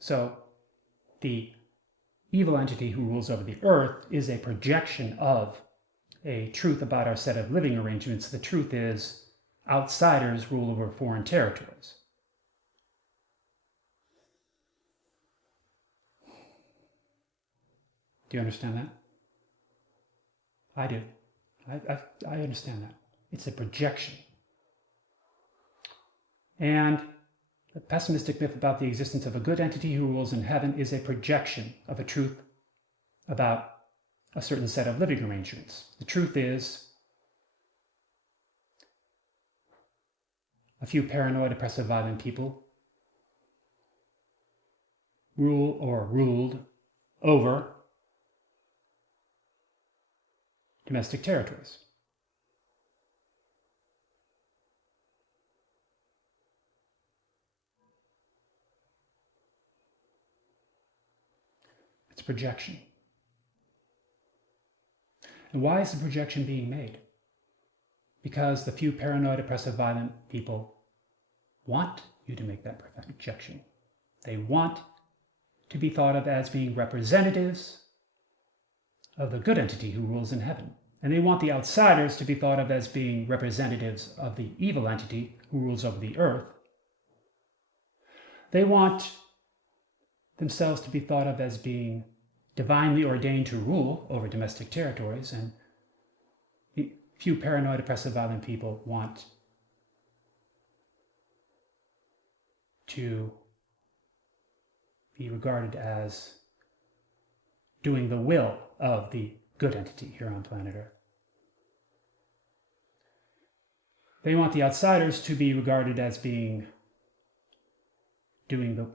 So the evil entity who rules over the earth is a projection of a truth about our set of living arrangements. The truth is outsiders rule over foreign territories. Do you understand that? I do. I understand that. It's a projection. And the pessimistic myth about the existence of a good entity who rules in heaven is a projection of a truth about a certain set of living arrangements. The truth is a few paranoid, oppressive, violent people rule or ruled over domestic territories. It's projection. And why is the projection being made? Because the few paranoid, oppressive, violent people want you to make that projection. They want to be thought of as being representatives of the good entity who rules in heaven. And they want the outsiders to be thought of as being representatives of the evil entity who rules over the earth. They want themselves to be thought of as being divinely ordained to rule over domestic territories, and the few paranoid, oppressive, violent people want to be regarded as doing the will of the good entity here on planet Earth. They want the outsiders to be regarded as being doing the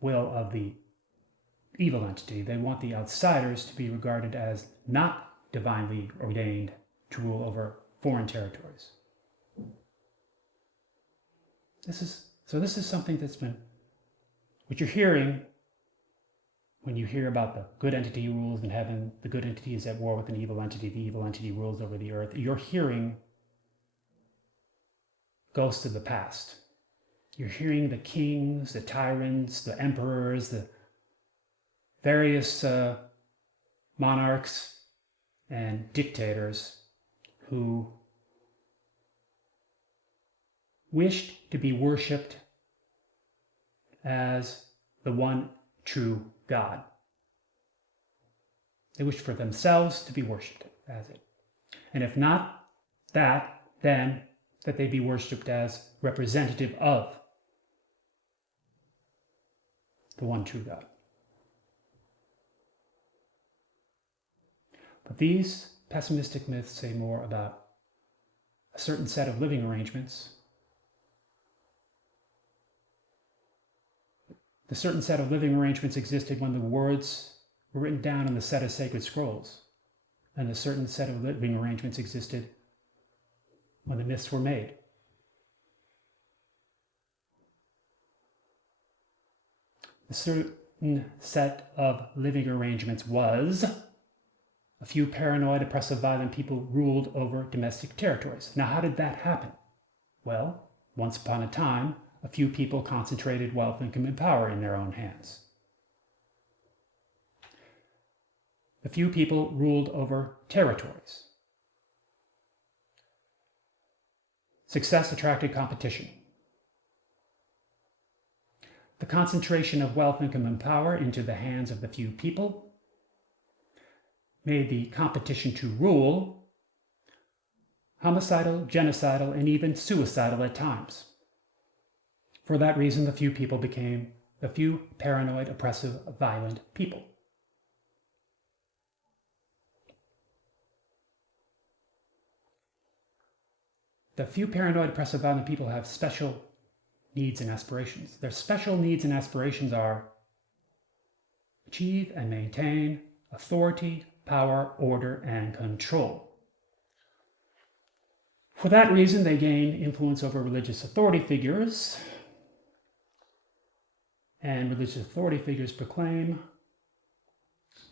will of the evil entity. They want the outsiders to be regarded as not divinely ordained to rule over foreign territories. This is something that's been, what you're hearing when you hear about the good entity who rules in heaven, the good entity is at war with an evil entity, the evil entity rules over the earth. You're hearing ghosts of the past. You're hearing the kings, the tyrants, the emperors, the various monarchs and dictators who wished to be worshipped as the one true God. They wished for themselves to be worshipped as it. And if not that, then that they be worshipped as representative of the one true God. But these pessimistic myths say more about a certain set of living arrangements. The certain set of living arrangements existed when the words were written down in the set of sacred scrolls, and a certain set of living arrangements existed when the myths were made. A certain set of living arrangements was a few paranoid, oppressive, violent people ruled over domestic territories. Now, how did that happen? Well, once upon a time, a few people concentrated wealth, income, and power in their own hands. A few people ruled over territories. Success attracted competition. The concentration of wealth, income, and power into the hands of the few people made the competition to rule homicidal, genocidal, and even suicidal at times. For that reason, the few people became the few paranoid, oppressive, violent people. The few paranoid, oppressive, violent people have special needs and aspirations. Their special needs and aspirations are achieve and maintain authority, power, order, and control. For that reason, they gain influence over religious authority figures, and religious authority figures proclaim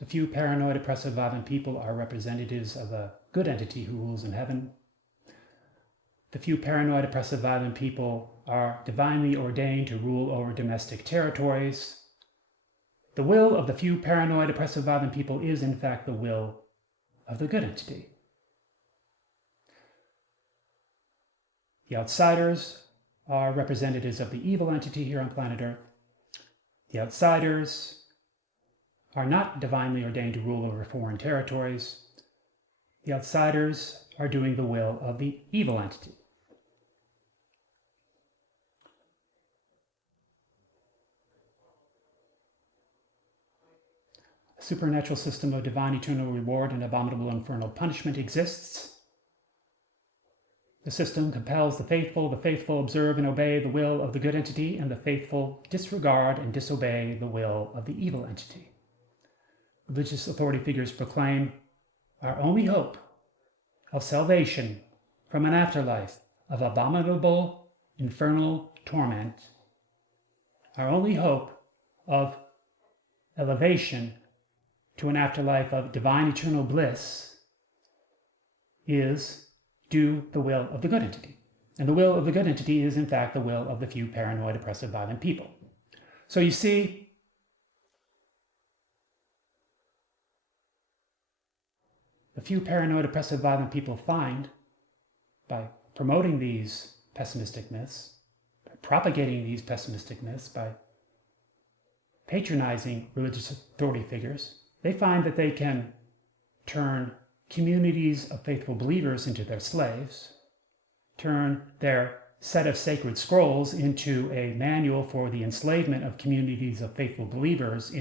the few paranoid, oppressive, violent people are representatives of a good entity who rules in heaven. The few paranoid, oppressive, violent people are divinely ordained to rule over domestic territories. The will of the few paranoid, oppressive, violent people is, in fact, the will of the good entity. The outsiders are representatives of the evil entity here on planet Earth. The outsiders are not divinely ordained to rule over foreign territories. The outsiders are doing the will of the evil entity. A supernatural system of divine eternal reward and abominable infernal punishment exists. The system compels the faithful observe and obey the will of the good entity, and the faithful disregard and disobey the will of the evil entity. Religious authority figures proclaim our only hope of salvation from an afterlife of abominable infernal torment, our only hope of elevation to an afterlife of divine eternal bliss is do the will of the good entity. And the will of the good entity is, in fact, the will of the few paranoid, oppressive, violent people. So you see, the few paranoid, oppressive, violent people find, by promoting these pessimistic myths, by propagating these pessimistic myths, by patronizing religious authority figures, they find that they can turn communities of faithful believers into their slaves, turn their set of sacred scrolls into a manual for the enslavement of communities of faithful believers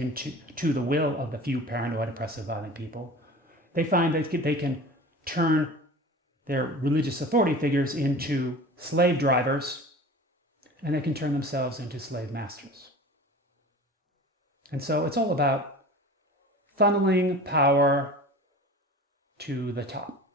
to the will of the few paranoid, oppressive, violent people. They find that they can turn their religious authority figures into slave drivers, and they can turn themselves into slave masters. And so it's all about funneling power to the top.